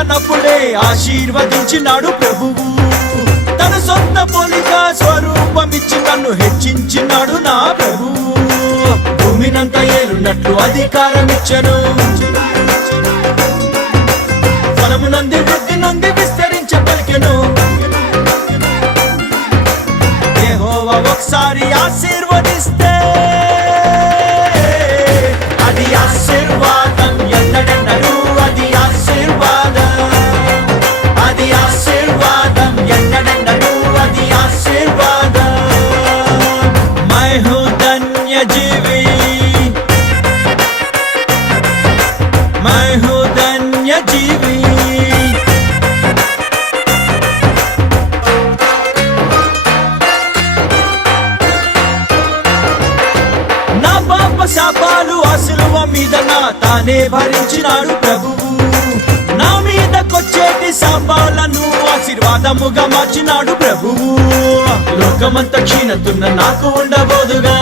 ఊహించనప్పుడే ఆశీర్వదించినాడు ప్రభువు. తన సొంత పోలిక స్వరూపమిచ్చి నన్ను హెచ్చించినాడు నా ప్రభువు. భూమినంత ఏలున్నట్లు అధికారం ఇచ్చెను, ఫలము నంది వృద్ధి నంది విస్తరించ పలికెను. యెహోవా ఒకసారి ఆశీర్వదిస్తే అది ఆశీర్వాదం, ఎన్నడెన్నడూ అది ఆశీర్వాదం, అది ఆశీర్వాదం, ఎన్నడెన్నడూ అది ఆశీర్వాదం. मैं हूँ धन्य जीवी, मैं हूँ धन्य जीवी. నా పాప శాపాలు ఆ సిలువ మీద నా తానే భరించినాడు ప్రభువు. నా మీదకొచ్చేటి శాపాలను ఆశీర్వాదముగా మార్చినాడు ప్రభువు. లోకమంత క్షీణతున్న నాకు ఉండబోదుగా